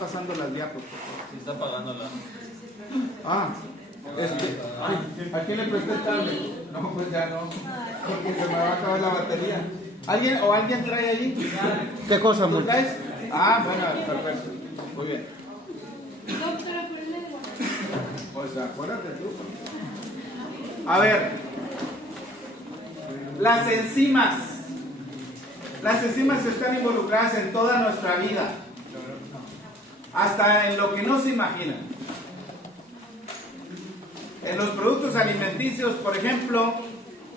pasando las diapos, por favor. Sí, está pagando la... ¿A quién le presté el cable? No, pues ya no, porque se me va a acabar la batería. ¿Alguien trae allí? ¿Qué cosa, ¿Tú traes? Bueno, perfecto. Muy bien. Pues acuérdate tú. A ver, las enzimas. Las enzimas están involucradas en toda nuestra vida, hasta en lo que no se imagina. En los productos alimenticios, por ejemplo,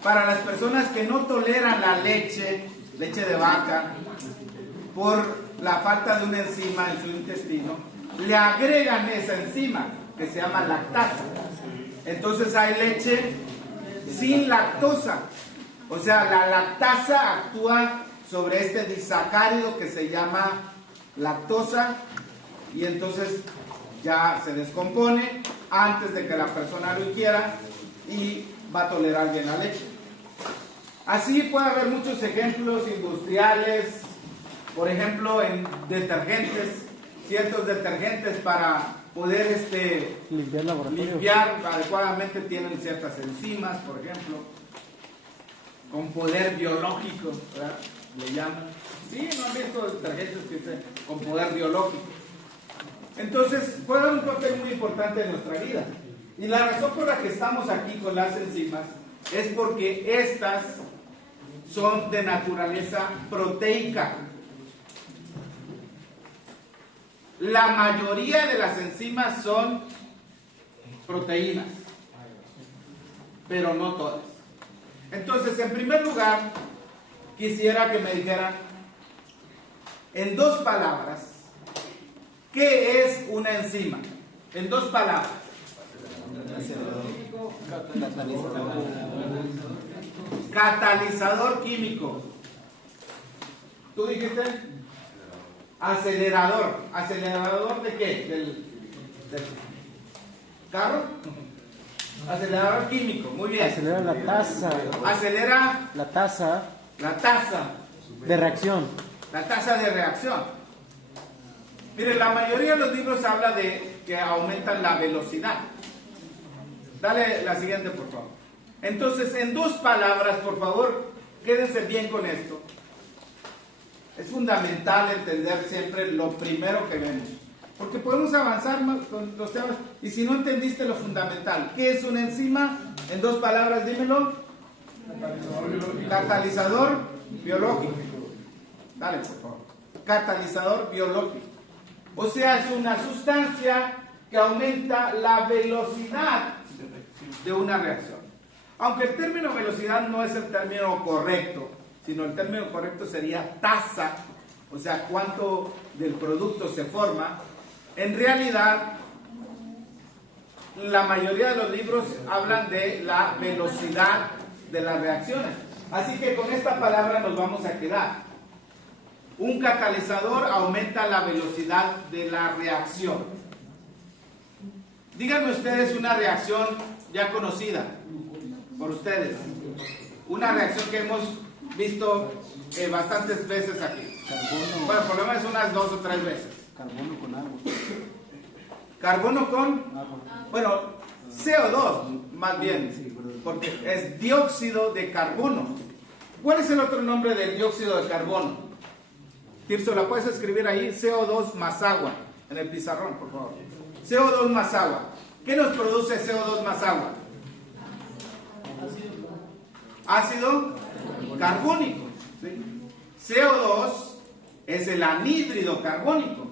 para las personas que no toleran la leche de vaca, por la falta de una enzima en su intestino, le agregan esa enzima que se llama lactasa. Entonces hay leche sin lactosa. O sea, la lactasa actúa sobre este disacárido que se llama lactosa y entonces ya se descompone antes de que la persona lo ingiera y va a tolerar bien la leche. Así puede haber muchos ejemplos industriales, por ejemplo en detergentes, ciertos detergentes para poder limpiar adecuadamente tienen ciertas enzimas, por ejemplo, con poder biológico, ¿verdad? Le llaman. Sí, ¿no han visto detergentes que dicen con poder biológico? Entonces, juegan un papel muy importante en nuestra vida. Y la razón por la que estamos aquí con las enzimas es porque estas son de naturaleza proteica. La mayoría de las enzimas son proteínas, pero no todas. Entonces, en primer lugar, quisiera que me dijeran en 2 palabras, ¿qué es una enzima? En 2 palabras. Catalizador químico. ¿Tú dijiste? Acelerador. ¿Acelerador de qué? ¿Del carro? Acelerador químico, muy bien. Acelera la tasa. Acelera la tasa de reacción. La tasa de reacción. Mire, la mayoría de los libros habla de que aumentan la velocidad. Dale la siguiente, por favor. Entonces, en 2 palabras, por favor, quédense bien con esto. Es fundamental entender siempre lo primero que vemos. Porque podemos avanzar con los temas. Y si no entendiste lo fundamental, ¿qué es una enzima? En 2 palabras, dímelo. Catalizador biológico. Dale, por favor. Catalizador biológico. O sea, es una sustancia que aumenta la velocidad de una reacción. Aunque el término velocidad no es el término correcto, sino el término correcto sería tasa, o sea, cuánto del producto se forma. En realidad, la mayoría de los libros hablan de la velocidad de las reacciones. Así que con esta palabra nos vamos a quedar. Un catalizador aumenta la velocidad de la reacción. Díganme ustedes una reacción ya conocida por ustedes. Una reacción que hemos visto bastantes veces aquí. Carbono. Bueno, por lo menos unas 2 o 3 veces. Carbono con agua. Carbono con, Agua. bueno, CO2 más bien, porque es dióxido de carbono. ¿Cuál es el otro nombre del dióxido de carbono? Tirso, ¿la puedes escribir ahí? CO2 más agua, en el pizarrón, por favor. CO2 más agua. ¿Qué nos produce CO2 más agua? Ácido carbónico. ¿Sí? CO2 es el anhídrido carbónico.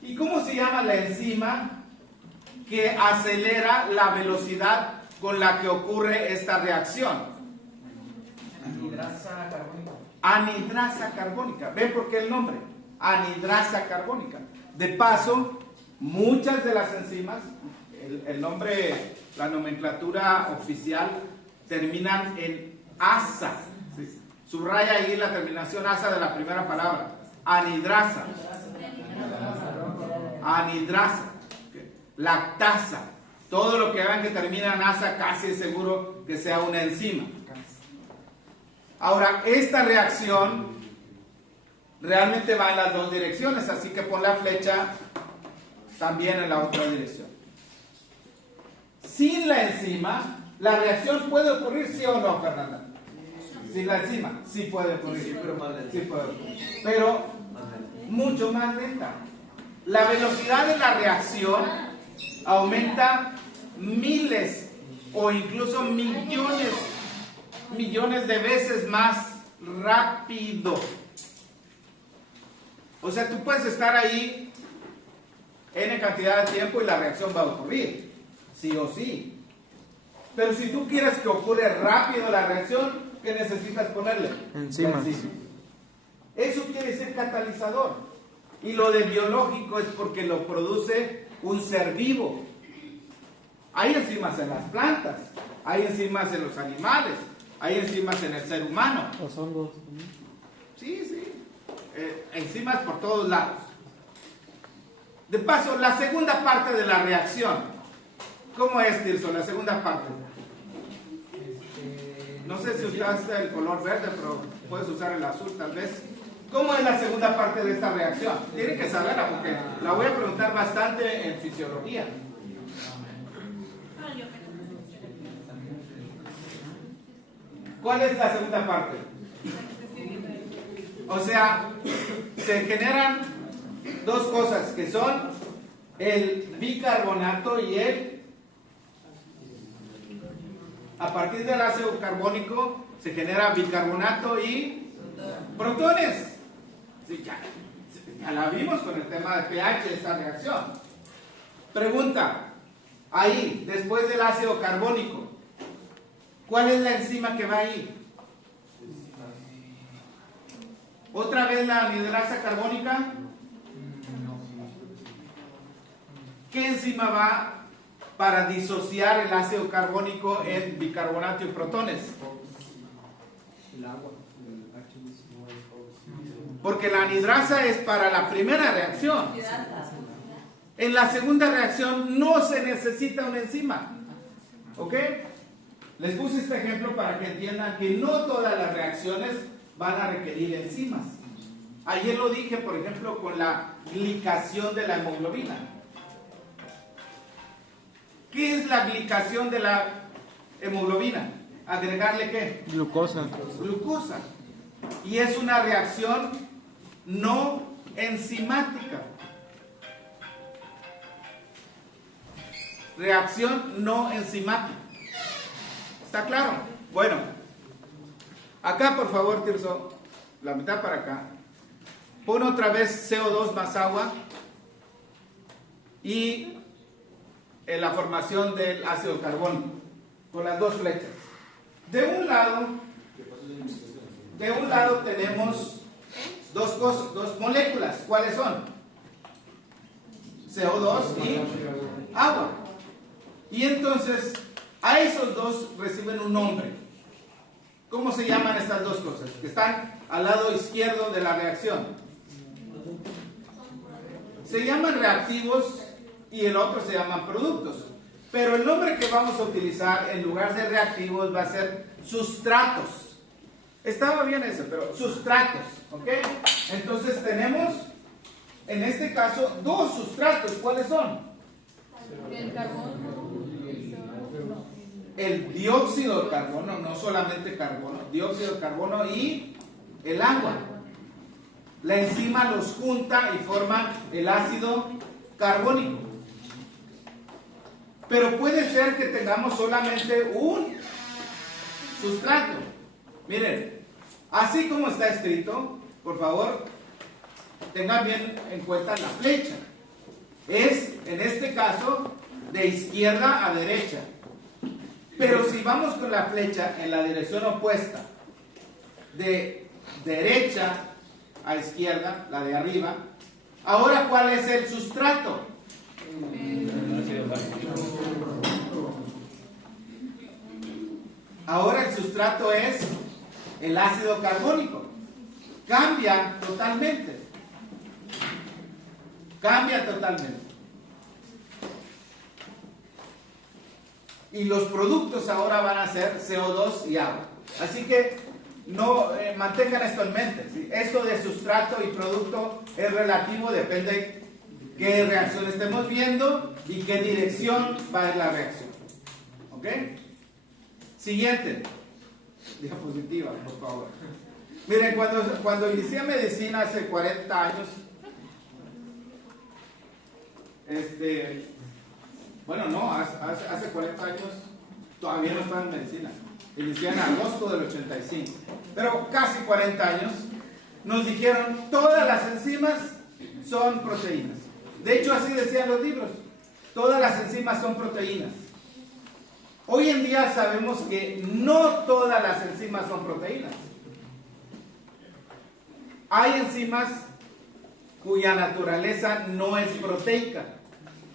¿Y cómo se llama la enzima que acelera la velocidad con la que ocurre esta reacción? Anhidrasa carbónica. Anhidrasa carbónica. ¿Ven por qué el nombre? Anhidrasa carbónica. De paso, muchas de las enzimas, el nombre, la nomenclatura oficial, terminan en asa. ¿Sí? Subraya ahí la terminación asa de la primera palabra. Anhidrasa. Anhidrasa. Lactasa. Todo lo que vean que termina en asa casi es seguro que sea una enzima. Ahora, esta reacción realmente va en las 2 direcciones, así que pon la flecha también en la otra dirección. Sin la enzima, la reacción puede ocurrir, ¿sí o no, Fernanda? Sin la enzima, sí puede ocurrir. Sí, pero más lenta. Sí puede ocurrir. Pero mucho más lenta. La velocidad de la reacción aumenta miles o incluso millones de veces más rápido. O sea, tú puedes estar ahí N cantidad de tiempo y la reacción va a ocurrir, sí o sí. Pero si tú quieres que ocurra rápido la reacción, ¿qué necesitas ponerle? Enzimas. Eso quiere ser catalizador. Y lo de biológico es porque lo produce un ser vivo. Hay enzimas en las plantas, hay enzimas en los animales, hay enzimas en el ser humano. Los hongos. Sí, sí. Enzimas por todos lados. De paso, la segunda parte de la reacción. ¿Cómo es, Tirso? La segunda parte. No sé si usaste el color verde, pero puedes usar el azul tal vez. ¿Cómo es la segunda parte de esta reacción? Tienen que saberla porque la voy a preguntar bastante en fisiología. ¿Cuál es la segunda parte? O sea, se generan dos cosas que son el bicarbonato y a partir del ácido carbónico se genera bicarbonato y protones. Sí, ya la vimos con el tema de pH, esta reacción. Pregunta, ahí, después del ácido carbónico, ¿cuál es la enzima que va ahí? ¿Otra vez la anidrasa carbónica? ¿Qué enzima va para disociar el ácido carbónico en bicarbonato y protones? El agua. Porque la anidrasa es para la primera reacción. En la segunda reacción no se necesita una enzima. ¿Ok? Les puse este ejemplo para que entiendan que no todas las reacciones van a requerir enzimas. Ayer lo dije, por ejemplo, con la glicación de la hemoglobina. ¿Qué es la glicación de la hemoglobina? ¿Agregarle qué? Glucosa. Glucosa. Y es una reacción no enzimática. Reacción no enzimática. ¿Está claro? Bueno, acá por favor, Tirso, la mitad para acá. Pon otra vez CO2 más agua y la formación del ácido carbónico con las dos flechas. De un lado tenemos dos cosas, dos moléculas. ¿Cuáles son? CO2 y agua. Y entonces a esos dos reciben un nombre. ¿Cómo se llaman estas dos cosas? Que están al lado izquierdo de la reacción. Se llaman reactivos y el otro se llaman productos. Pero el nombre que vamos a utilizar en lugar de reactivos va a ser sustratos. Estaba bien eso, pero sustratos, ¿ok? Entonces tenemos, en este caso, dos sustratos. ¿Cuáles son? El carbono. El dióxido de carbono, no solamente carbono, dióxido de carbono y el agua. La enzima los junta y forma el ácido carbónico. Pero puede ser que tengamos solamente un sustrato. Miren, así como está escrito, por favor, tengan bien en cuenta la flecha. Es, en este caso, de izquierda a derecha. Pero si vamos con la flecha en la dirección opuesta, de derecha a izquierda, la de arriba, ahora ¿cuál es el sustrato? Ahora el sustrato es el ácido carbónico. Cambia totalmente. Cambia totalmente. Y los productos ahora van a ser CO2 y agua. Así que no mantengan esto en mente, ¿sí? Esto de sustrato y producto es relativo, depende qué reacción estemos viendo y qué dirección va a ir la reacción. ¿Ok? Siguiente. Diapositiva, por favor. Miren, cuando inicié medicina hace 40 años, bueno, no, hace 40 años todavía no estaba en medicina. Inicié en agosto del 85. Pero casi 40 años nos dijeron todas las enzimas son proteínas. De hecho, así decían los libros. Todas las enzimas son proteínas. Hoy en día sabemos que no todas las enzimas son proteínas. Hay enzimas cuya naturaleza no es proteica,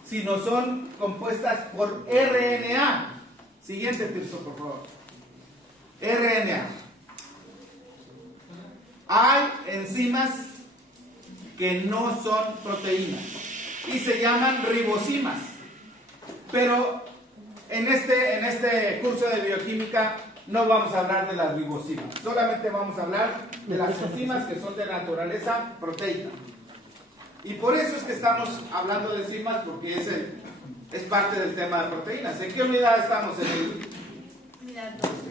sino son compuestas por RNA. Siguiente, Tirso, por favor. RNA. Hay enzimas que no son proteínas y se llaman ribosimas. Pero en este curso de bioquímica no vamos a hablar de las ribosimas, solamente vamos a hablar de las enzimas que son de naturaleza proteica. Y por eso es que estamos hablando de enzimas, porque es parte del tema de proteínas. ¿En qué unidad estamos?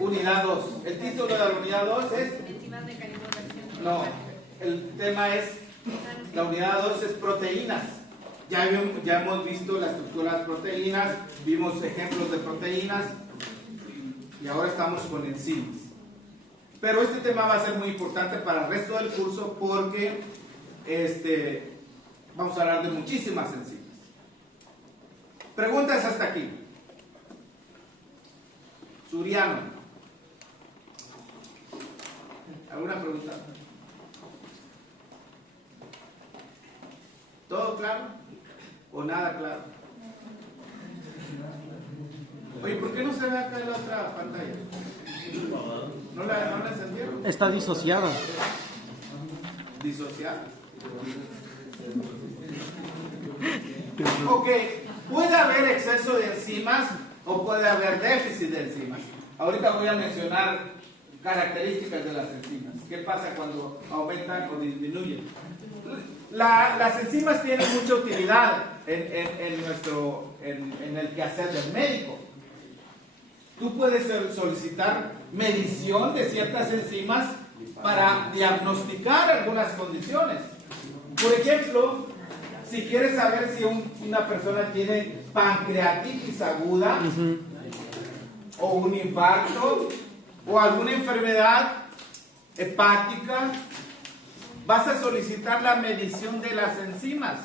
Unidad 2. El título de la unidad 2 es... Enzimas, mecanismos de acción. No, el tema es... La unidad 2 es proteínas. Ya hemos visto la estructura de las proteínas, vimos ejemplos de proteínas y ahora estamos con enzimas. Pero este tema va a ser muy importante para el resto del curso porque vamos a hablar de muchísimas enzimas. Preguntas hasta aquí. Suriano. ¿Alguna pregunta? ¿Todo claro? ¿O nada claro? Oye, ¿por qué no se ve acá en la otra pantalla? ¿No la encendieron? Está disociada. ¿Disociada? Ok, puede haber exceso de enzimas o puede haber déficit de enzimas. Ahorita voy a mencionar características de las enzimas. ¿Qué pasa cuando aumentan o disminuyen? Las enzimas tienen mucha utilidad en el quehacer del médico. Tú puedes solicitar medición de ciertas enzimas para diagnosticar algunas condiciones. Por ejemplo, si quieres saber si una persona tiene pancreatitis aguda o un infarto o alguna enfermedad hepática, vas a solicitar la medición de las enzimas.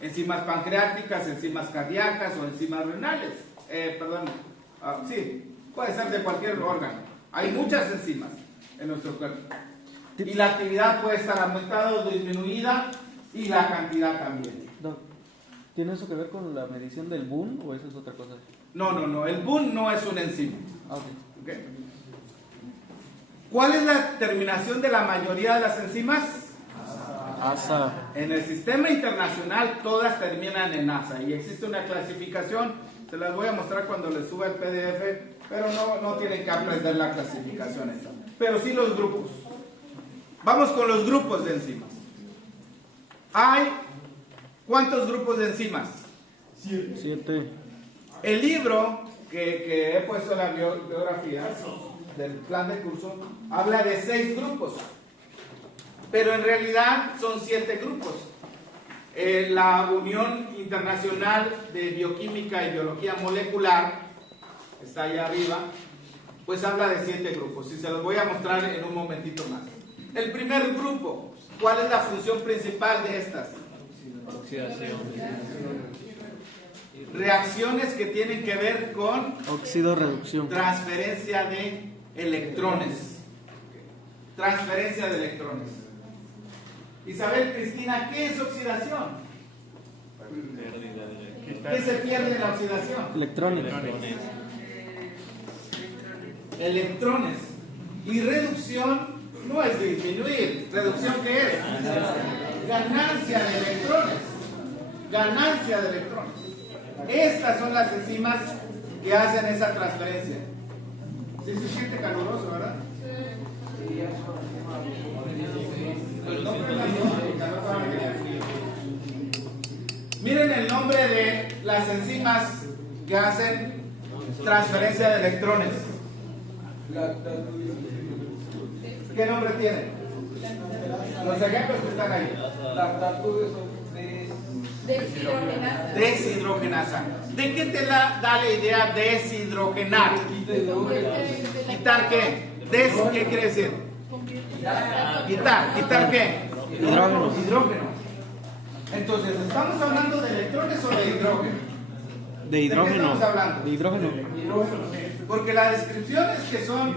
Enzimas pancreáticas, enzimas cardíacas o enzimas renales. Sí, puede ser de cualquier órgano. Hay muchas enzimas en nuestro cuerpo. Y la actividad puede estar aumentada o disminuida y la cantidad también. Doc, ¿tiene eso que ver con la medición del BUN o eso es otra cosa? No. El BUN no es una enzima. Okay. ¿Cuál es la terminación de la mayoría de las enzimas? ASA. En el sistema internacional todas terminan en ASA y existe una clasificación, se las voy a mostrar cuando les suba el PDF, pero no tienen que aprender la clasificación esa, pero sí los grupos. Vamos con los grupos de enzimas. Hay ¿cuántos grupos de enzimas? 7. El libro que he puesto en la biografía del plan de curso habla de 6 grupos, pero en realidad son 7 grupos. La Unión Internacional de Bioquímica y Biología Molecular, está allá arriba, pues habla de 7 grupos y se los voy a mostrar en un momentito más. El primer grupo, ¿cuál es la función principal de estas? Oxidación. Reacciones que tienen que ver con Oxidorreducción. transferencia de electrones. Transferencia de electrones. Isabel Cristina, ¿qué es oxidación? ¿Qué se pierde en la oxidación? Electrónica. Electrones. Y reducción no es disminuir. ¿Reducción qué es? Ganancia de electrones. Ganancia de electrones. Estas son las enzimas que hacen esa transferencia. ¿Sí se siente caluroso, verdad? Pues no prendas el calor para que haya frío. Miren el nombre de las enzimas que hacen transferencia de electrones. ¿Qué nombre tienen? Los ejemplos que están ahí. Deshidrogenasa. Deshidrogenasa. ¿De qué te da la idea deshidrogenar? ¿Quitar qué? ¿Qué quiere decir? ¿Quitar qué? Hidrógeno. Entonces, ¿estamos hablando de electrones o de hidrógeno? De hidrógeno. ¿De qué estamos hablando? De hidrógeno. Porque la descripción es que son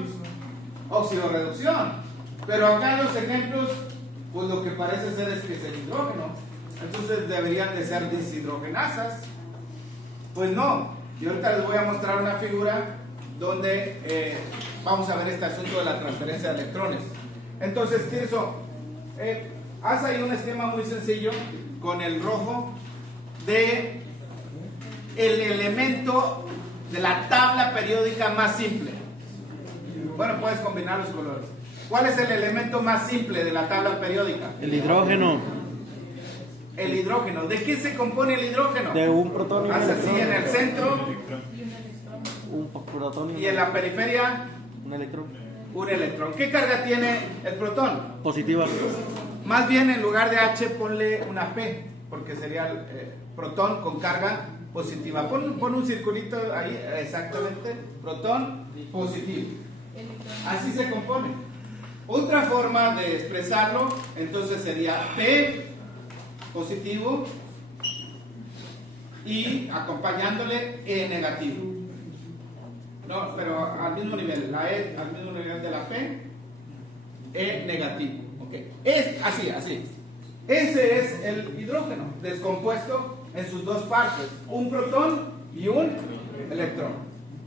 oxidorreducción. Pero acá en los ejemplos, pues lo que parece ser es que es el hidrógeno. Entonces deberían de ser deshidrogenasas. Pues no. Y ahorita les voy a mostrar una figura donde vamos a ver este asunto de la transferencia de electrones. Entonces, Tirso, haz ahí un esquema muy sencillo con el rojo de el elemento de la tabla periódica más simple. Bueno, puedes combinar los colores. ¿Cuál es el elemento más simple de la tabla periódica? El hidrógeno. El hidrógeno. ¿De qué se compone el hidrógeno? De un protón y un Haz así electrón. en el centro Un protón y en la periferia un electrón. un electrón. ¿Qué carga tiene el protón? Positiva. Más bien en lugar de H ponle una P, porque sería el protón con carga positiva. Pon un circulito ahí, exactamente, protón positivo. Así se compone. Otra forma de expresarlo, entonces sería P positivo y acompañándole E negativo. No, pero al mismo nivel, la E al mismo nivel de la P, E negativo. Okay. Es así. Ese es el hidrógeno, descompuesto en sus dos partes, un protón y un electrón.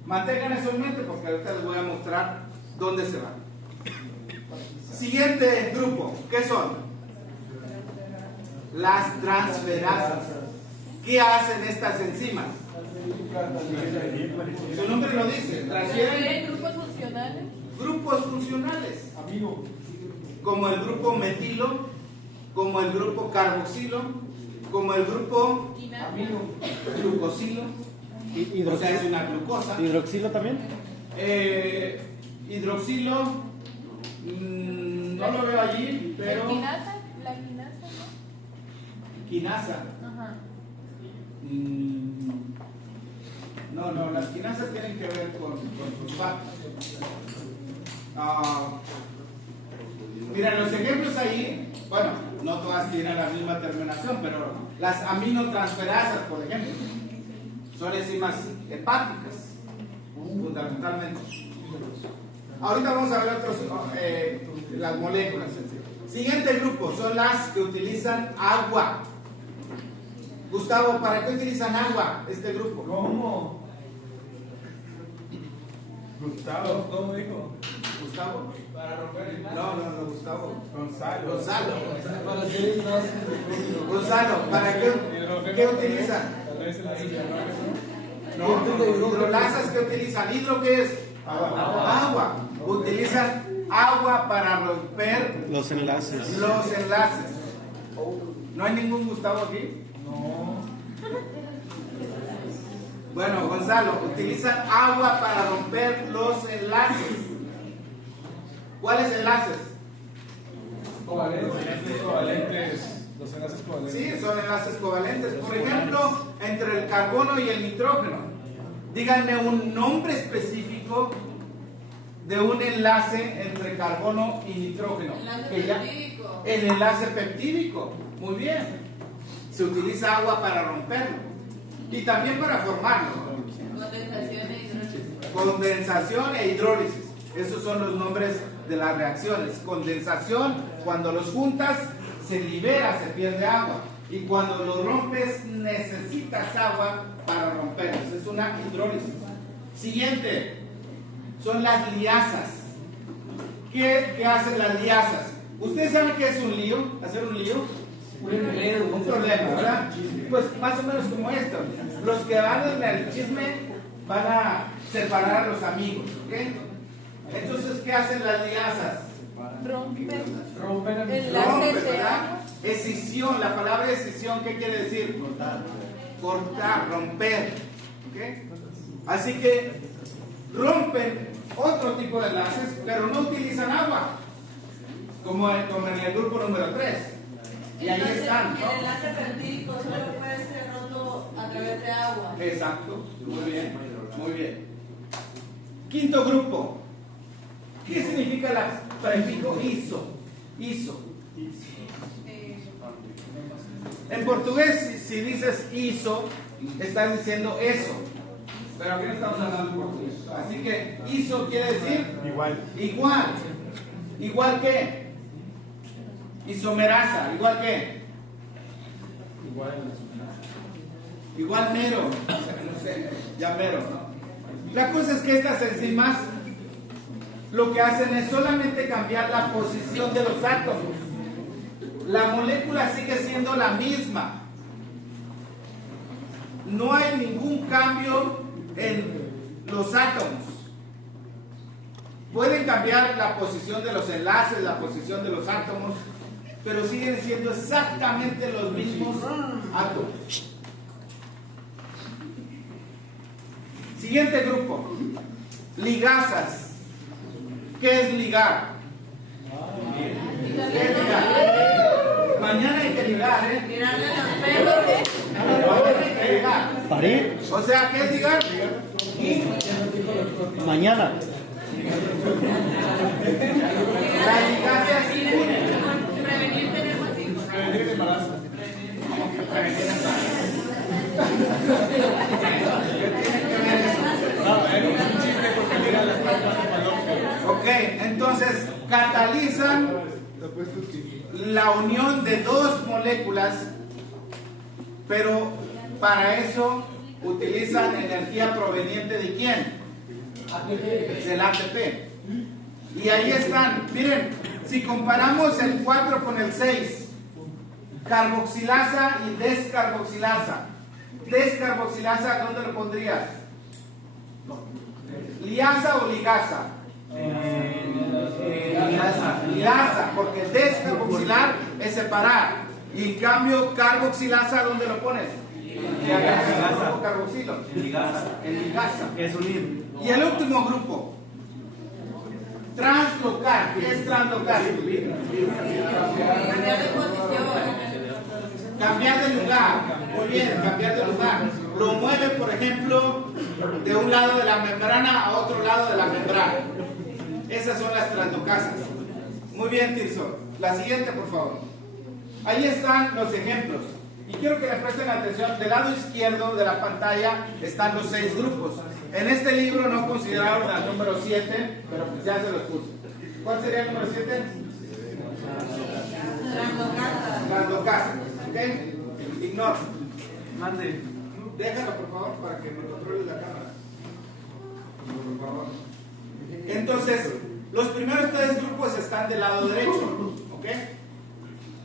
Mantengan eso en mente porque ahorita les voy a mostrar dónde se van. Siguiente grupo, ¿qué son? Las transferasas. ¿Qué hacen estas enzimas? Su nombre lo dice, transfieren Grupos funcionales. grupos funcionales, como el grupo metilo, como el grupo carboxilo, como el grupo glucosilo, o sea, es una glucosa. ¿Hidroxilo también? Hidroxilo, no lo veo allí, pero La quinasa, ¿no? quinasa. Ajá. No, las quinasas tienen que ver con fosfatos. Mira, los ejemplos ahí, bueno, no todas tienen la misma terminación, pero las aminotransferasas, por ejemplo, son enzimas hepáticas, fundamentalmente. Ahorita vamos a ver otros, las moléculas. Siguiente grupo son las que utilizan agua. Gustavo, ¿para qué utilizan agua este grupo? ¿Cómo? Gustavo, ¿cómo dijo? ¿Gustavo? Para romper el No, Gustavo. Gonzalo. Gonzalo, ¿para qué utilizan? Tal vez la isla, No, hidrolasas que utilizan. ¿Hidro qué es? Agua. Utilizan agua para romper Los enlaces. los enlaces. ¿No hay ningún Gustavo aquí? No. Bueno, Gonzalo, utilizan agua para romper los enlaces. ¿Cuáles enlaces? Covalentes. Los enlaces covalentes. Sí, son enlaces covalentes. Por ejemplo, entre el carbono y el nitrógeno. Díganme un nombre específico de un enlace entre carbono y nitrógeno. El enlace peptídico. Muy bien. Se utiliza agua para romperlo y también para formarlo. Condensación e hidrólisis. Esos son los nombres de las reacciones. Condensación, cuando los juntas, se libera, se pierde agua. Y cuando los rompes, necesitas agua para romperlos. Es una hidrólisis. Siguiente, son las liasas. ¿Qué hacen las liasas? ¿Ustedes saben qué es un lío? ¿Hacer un lío? Un problema, ¿verdad? Pues más o menos como esto. Los que van en el chisme van a separar a los amigos, ¿ok? Entonces, ¿qué hacen las liasas? Rompen Rompen el enlaces de ¿verdad? agua. Escisión, la palabra escisión, ¿qué quiere decir? Cortar, romper. ¿Ok? Así que rompen otro tipo de enlaces, pero no utilizan agua, como en el grupo número 3. Y ahí Entonces, están, ¿no? el enlace fertílico solo puede ser roto a través de agua. Exacto, muy bien, muy bien. Quinto grupo. ¿Qué significa el prefijo iso? Iso. En portugués, si dices iso, estás diciendo eso. Pero aquí no estamos hablando en portugués. Así que iso quiere decir Igual. igual. ¿Igual qué? Isomerasa. ¿Igual qué? Igual mero. No sé, ya mero, ¿no? La cosa es que estas enzimas lo que hacen es solamente cambiar la posición de los átomos. La molécula sigue siendo la misma. No hay ningún cambio en los átomos. Pueden cambiar la posición de los enlaces, la posición de los átomos, pero siguen siendo exactamente los mismos átomos. Siguiente grupo. Ligasas. ¿Qué es ligar? ¿Qué es ligar? Mañana hay que ligar, ¿eh? Mirarle los pelos. Mañana hay que ligar. Parir. O sea, ¿qué es ligar? Mañana. La ligasa es inmune. Prevenir tener más hijos. Prevenir el embarazo. No, es un chiste porque mira las plantas de balón. Ok, entonces catalizan la unión de dos moléculas, pero para eso utilizan energía proveniente de quién? Del ATP. Y ahí están, miren, si comparamos el 4 con el 6, carboxilasa y descarboxilasa. Descarboxilasa, ¿dónde lo pondrías? ¿Liasa o ligasa? Liasa, porque descarboxilar es separar. Y en cambio, carboxilasa, ¿dónde lo pones? En carboxilo. En ligasa. Es unir. Y el último grupo, translocar. ¿Qué es translocar? Cambiar de posición. Cambiar de lugar. Muy bien, cambiar de lugar. Lo mueve, por ejemplo, de un lado de la membrana a otro lado de la membrana. Esas son las translocasas. Muy bien, Tirso. La siguiente, por favor. Ahí están los ejemplos. Y quiero que le presten atención. Del lado izquierdo de la pantalla están los 6 grupos. En este libro no consideraron al número 7, pero pues ya se los puse. ¿Cuál sería el número 7? Translocasas. ¿Ok? Ignore. Mande. Déjalo, por favor, para que me controle la cámara. Por favor. Entonces, los primeros 3 grupos están del lado derecho. ¿Ok?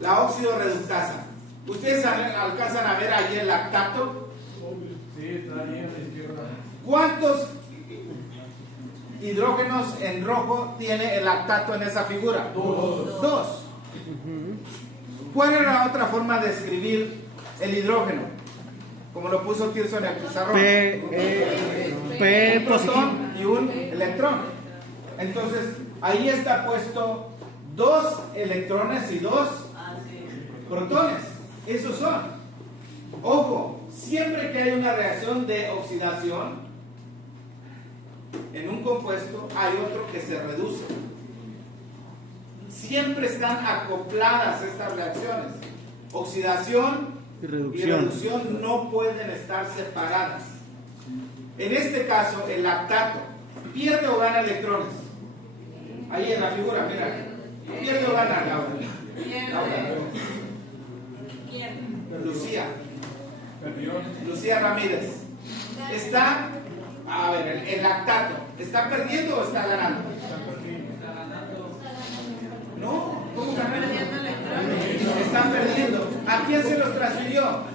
La óxido reductasa. ¿Ustedes alcanzan a ver ahí el lactato? Sí, está ahí en la izquierda. ¿Cuántos hidrógenos en rojo tiene el lactato en esa figura? 2. ¿Cuál era la otra forma de escribir el hidrógeno? Como lo puso Tirso en el pizarrón. Un protón y un electrón. Entonces, ahí está puesto 2 electrones y 2 protones. Esos son. Ojo, siempre que hay una reacción de oxidación en un compuesto, hay otro que se reduce. Siempre están acopladas estas reacciones. Oxidación y reducción no pueden estar separadas. En este caso, el lactato pierde o gana electrones. Ahí en la figura, mira. Pierde o gana, Laura. Lucía. Lucía Ramírez. Está, a ver, el lactato, ¿está perdiendo o está ganando? No, ¿cómo ganando? Está perdiendo. ¿A quién se los transfirió? ¿A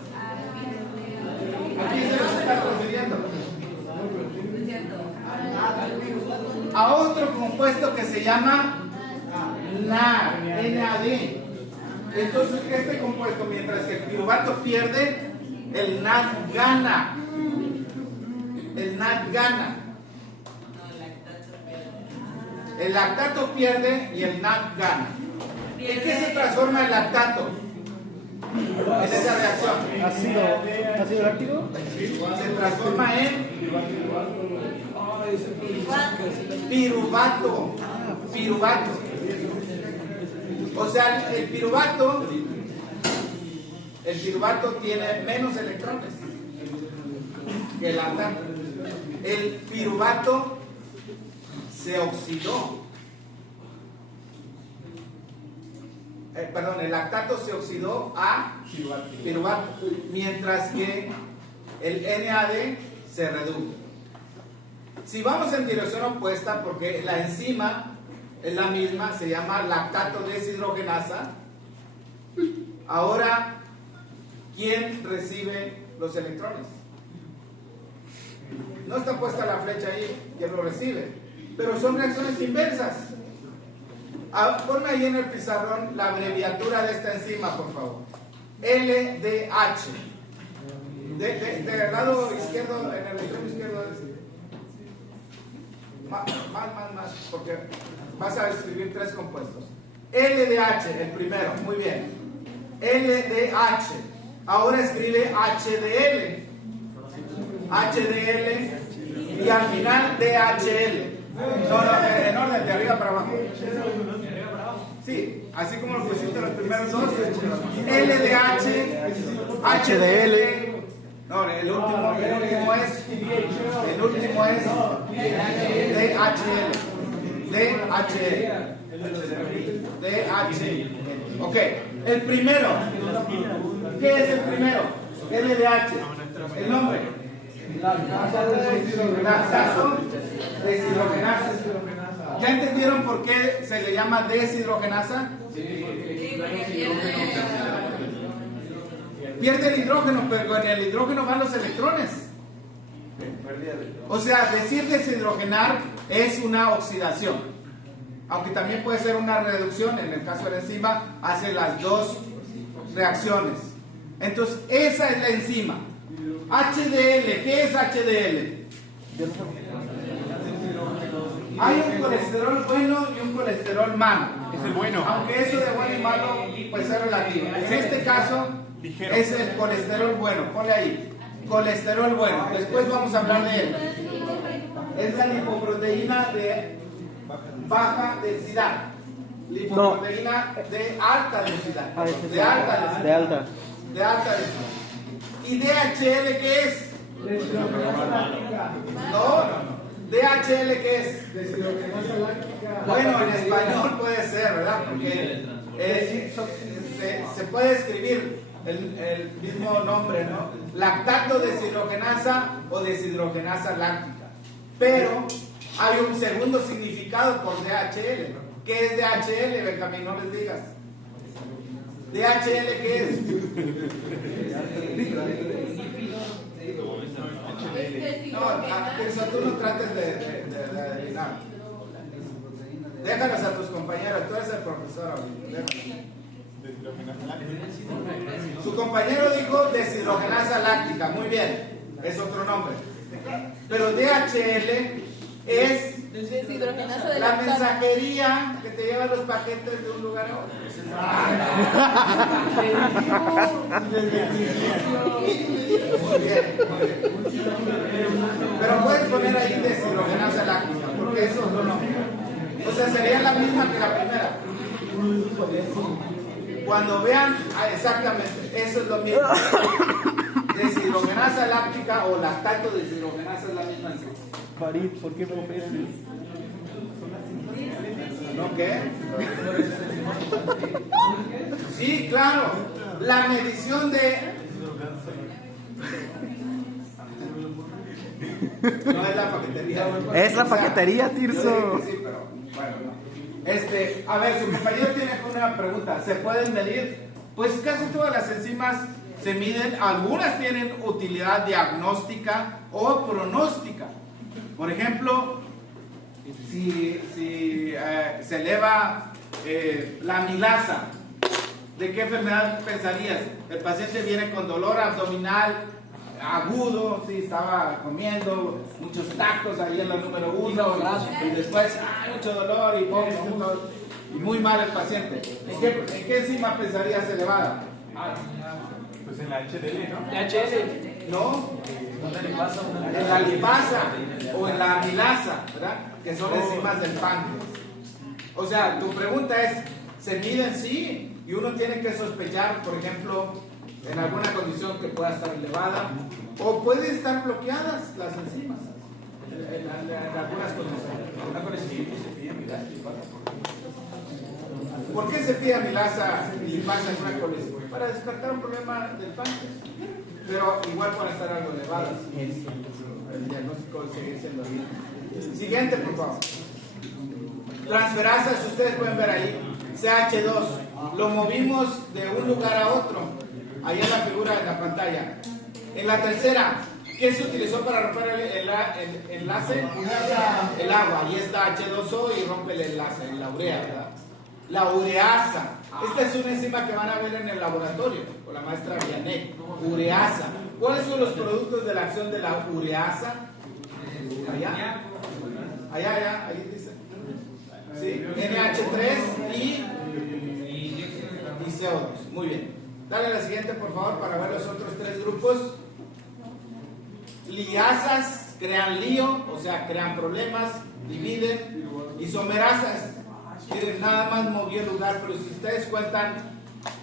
quién se los está transfiriendo? A otro compuesto que se llama NAD. Entonces, este compuesto, mientras que el piruvato pierde, el NAD gana. El NAD gana. El lactato pierde y el NAD gana. ¿En qué se transforma el lactato? En esa reacción. ¿Ácido láctico? Se transforma en piruvato. Piruvato. O sea, el piruvato tiene menos electrones que el lactato. El piruvato se oxidó. El lactato se oxidó a piruvato, mientras que el NAD se redujo. Si vamos en dirección opuesta, porque la enzima es la misma, se llama lactato deshidrogenasa. Ahora, ¿quién recibe los electrones? No está puesta la flecha ahí, ¿quién lo recibe? Pero son reacciones inversas. Ponme ahí en el pizarrón la abreviatura de esta enzima, por favor. LDH. Del lado izquierdo, en el extremo izquierdo. Más, porque vas a escribir 3 compuestos. LDH, el primero, muy bien. LDH. Ahora escribe HDL. HDL y al final DHL. No, en orden, de arriba para abajo. Sí, así como lo pusiste los primeros dos. LDH, HDL. No, el último es DHL. Ok, el primero. ¿Qué es el primero? LDH. El nombre. Lactato deshidrogenasa. ¿Ya entendieron por qué se le llama deshidrogenasa? Pierde el hidrógeno, pero en el hidrógeno van los electrones. O sea, decir deshidrogenar es una oxidación, aunque también puede ser una reducción. En el caso de la enzima hace las dos reacciones. Entonces, esa es la enzima. HDL, ¿qué es HDL? Hay un colesterol bueno y un colesterol malo. Es el bueno. Aunque eso de bueno y malo pues es relativo. En este caso es el colesterol bueno. Ponle ahí, colesterol bueno. Después vamos a hablar de él. Es la lipoproteína de baja densidad. Lipoproteína de alta densidad. De alta densidad. De alta densidad. ¿Y DHL qué es? No. DHL ¿qué es? Bueno, en español puede ser, ¿verdad? Porque se puede escribir el mismo nombre, ¿no? Lactato deshidrogenasa o deshidrogenasa láctica. Pero hay un segundo significado por DHL. ¿Qué es DHL, Benjamín? No les digas. ¿DHL qué es? No, eso tú no trates de adivinar. Déjalos a tus compañeros, tú eres el profesor ahorita. Su compañero dijo deshidrogenasa láctica, muy bien, es otro nombre. Pero DHL es Deshidrogenasa de la lactato. mensajería que te lleva los paquetes de un lugar a otro. Muy bien. Pero puedes poner ahí deshidrogenasa láctica, porque eso es otro nombre. O sea, sería la misma que la primera. Cuando vean, exactamente, eso es lo mismo. Deshidrogenasa láctica o lactato deshidrogenasa es la misma. Farid, ¿por qué profesas? ¿No qué? Sí, claro. La medición de... No es la paquetería. Es la paquetería, Tirso. Yo digo que sí, pero bueno, no. A ver, su compañero tiene una pregunta. ¿Se pueden medir? Pues casi todas las enzimas se miden. Algunas tienen utilidad diagnóstica o pronóstica. Por ejemplo, si se eleva la amilasa, ¿De qué enfermedad pensarías? El paciente viene con dolor abdominal agudo, sí, estaba comiendo muchos tacos ahí en la número 1 y después, mucho dolor y vómito, y muy mal el paciente. ¿En qué enzima pensarías elevada? Pues en la HDL, ¿no? HL. ¿No? En la lipasa o en la amilasa, ¿verdad? Que son enzimas del páncreas. O sea, tu pregunta es, ¿se miden? Sí, y uno tiene que sospechar, por ejemplo, en alguna condición que pueda estar elevada, o pueden estar bloqueadas las enzimas en algunas condiciones. ¿Por qué se pide amilasa y lipasa en una condición? Para descartar un problema del páncreas. Pero igual pueden estar algo elevadas. El diagnóstico sigue siendo bien. Siguiente, por favor. Transferasas, ustedes pueden ver ahí. CH2. Lo movimos de un lugar a otro. Ahí en la figura en la pantalla. En la tercera, ¿qué se utilizó para romper el enlace? El agua. Ahí está H2O y rompe el enlace, la urea, ¿verdad? La ureasa. Esta es una enzima que van a ver en el laboratorio con la maestra Vianney. Ureasa. ¿Cuáles son los productos de la acción de la ureasa? Allá, ahí dice. Sí, NH3 y CO2. Muy bien. Dale a la siguiente, por favor, para ver los otros tres grupos. Liasas crean lío, o sea, crean problemas, dividen. Isomerasas, quieren nada más mover el lugar, pero si ustedes cuentan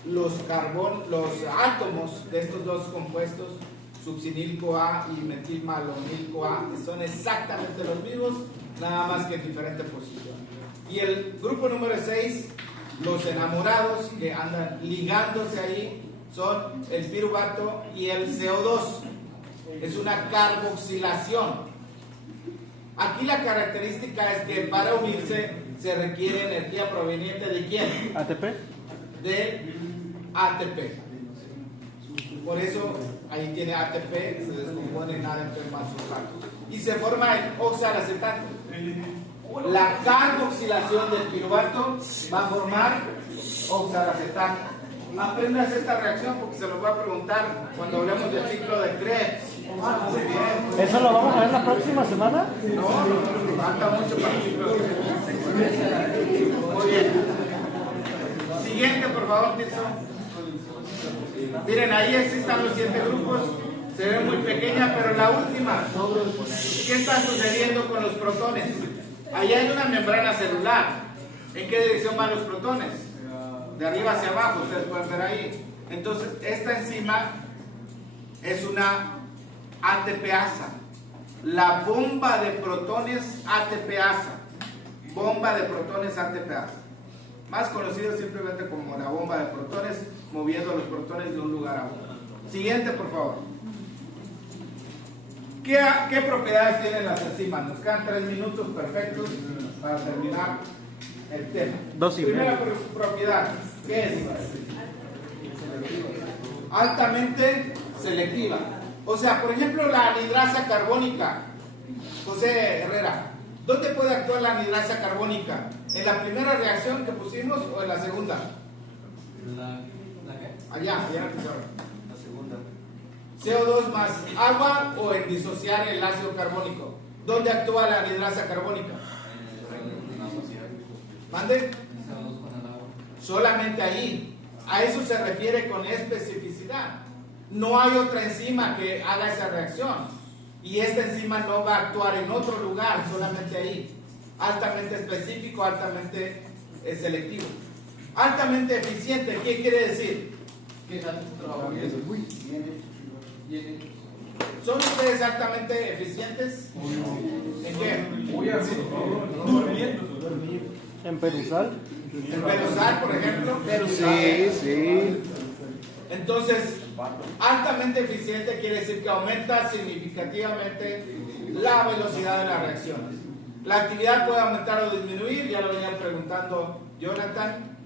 los átomos de estos dos compuestos, succinílico A y metilmalonilco A, que son exactamente los mismos, nada más que en diferente posición. Y el grupo número 6, los enamorados que andan ligándose ahí, son el piruvato y el CO2. Es una carboxilación. Aquí la característica es que para unirse se requiere energía proveniente de ¿quién? ATP. De ATP. Por eso ahí tiene ATP, se descompone en ADP más sulfato. Y se forma el oxalacetato. La carboxilación del piruvato va a formar oxalacetato. Aprendas esta reacción porque se lo voy a preguntar cuando hablemos del ciclo de Krebs. Muy bien. ¿Eso lo vamos a ver la próxima semana? No, falta mucho para el ciclo de Krebs. Muy bien. Siguiente, por favor, Tito. Miren, ahí están los 7 grupos. Se ve muy pequeña, pero la última. ¿Qué está sucediendo con los protones? Ahí hay una membrana celular. ¿En qué dirección van los protones? De arriba hacia abajo, ustedes pueden ver ahí. Entonces, esta enzima es una ATPasa. La bomba de protones ATPasa. Bomba de protones ATPasa. Más conocido simplemente como la bomba de protones, moviendo los protones de un lugar a otro. Siguiente, por favor. ¿Qué propiedades tienen las enzimas? Nos quedan 3 minutos perfectos para terminar el tema. 2 y Primera propiedad, ¿qué es? Altamente selectiva. O sea, por ejemplo, la anhidrasa carbónica. José Herrera, ¿dónde puede actuar la anhidrasa carbónica? ¿En la primera reacción que pusimos o en la segunda? Allá en la pizarra. CO2 más agua o en disociar el ácido carbónico. ¿Dónde actúa la anhidrasa carbónica? ¿Mande? Solamente ahí. A eso se refiere con especificidad. No hay otra enzima que haga esa reacción. Y esta enzima no va a actuar en otro lugar, solamente ahí. Altamente específico, altamente selectivo. Altamente eficiente, ¿qué quiere decir? ¿Son ustedes altamente eficientes? ¿En qué? ¿En Perusal? En Perusal, por ejemplo. Sí. Entonces, altamente eficiente quiere decir que aumenta significativamente la velocidad de las reacciones. La actividad puede aumentar o disminuir, ya lo venía preguntando Jonathan.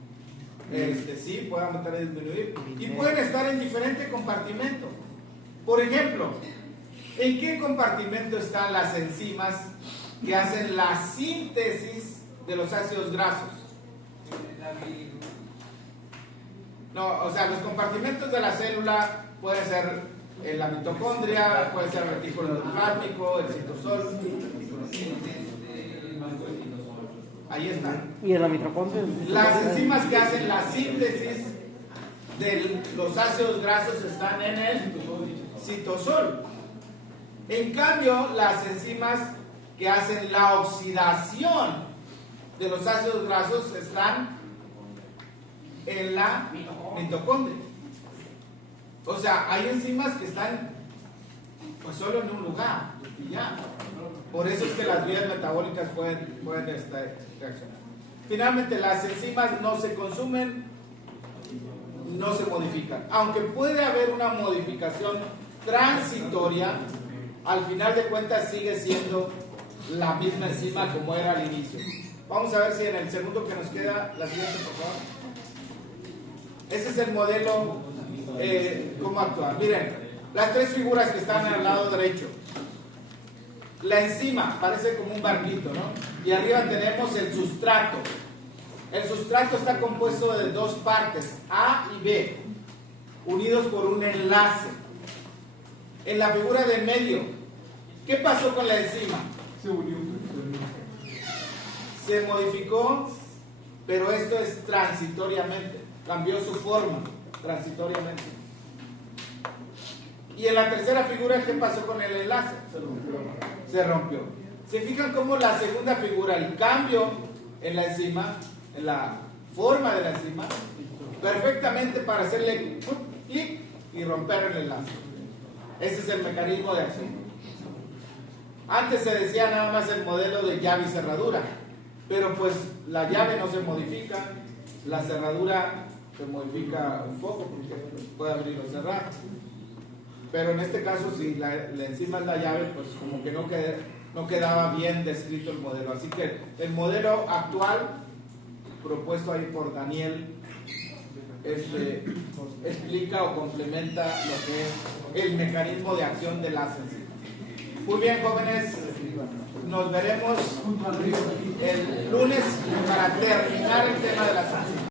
Sí, puede aumentar y disminuir. Y pueden estar en diferentes compartimentos. Por ejemplo, ¿en qué compartimento están las enzimas que hacen la síntesis de los ácidos grasos? No, o sea, los compartimentos de la célula pueden ser la mitocondria, puede ser el retículo endoplasmático, el citosol. Ahí están. Y en la mitocondria. Las enzimas que hacen la síntesis de los ácidos grasos están en el citosol. En cambio, las enzimas que hacen la oxidación de los ácidos grasos están en la mitocondria. O sea, hay enzimas que están pues solo en un lugar y ya. Por eso es que las vías metabólicas pueden reaccionar. Finalmente, las enzimas no se consumen, no se modifican. Aunque puede haber una modificación transitoria, al final de cuentas sigue siendo la misma enzima como era al inicio. Vamos a ver si en el segundo que nos queda, la siguiente, por favor. Ese es el modelo, cómo actuar. Miren, las tres figuras que están al lado derecho. La enzima parece como un barquito, ¿no? Y arriba tenemos el sustrato. El sustrato está compuesto de dos partes, A y B, unidos por un enlace. En la figura de medio, ¿qué pasó con la enzima? Se modificó, pero esto es transitoriamente. Cambió su forma transitoriamente. Y en la tercera figura, ¿qué pasó con el enlace? Se rompió. ¿Se fijan cómo la segunda figura, el cambio en la enzima, en la forma de la enzima, perfectamente para hacerle clic y romper el enlace? Ese es el mecanismo de acción. Antes se decía nada más el modelo de llave y cerradura, pero pues la llave no se modifica, la cerradura se modifica un poco porque puede abrir o cerrar. Pero en este caso, si la enzima es la llave, pues como que no quedaba bien descrito el modelo. Así que el modelo actual, propuesto ahí por Daniel, explica o complementa lo que es el mecanismo de acción de las enzimas. Muy bien, jóvenes, nos veremos el lunes para terminar el tema de las enzimas.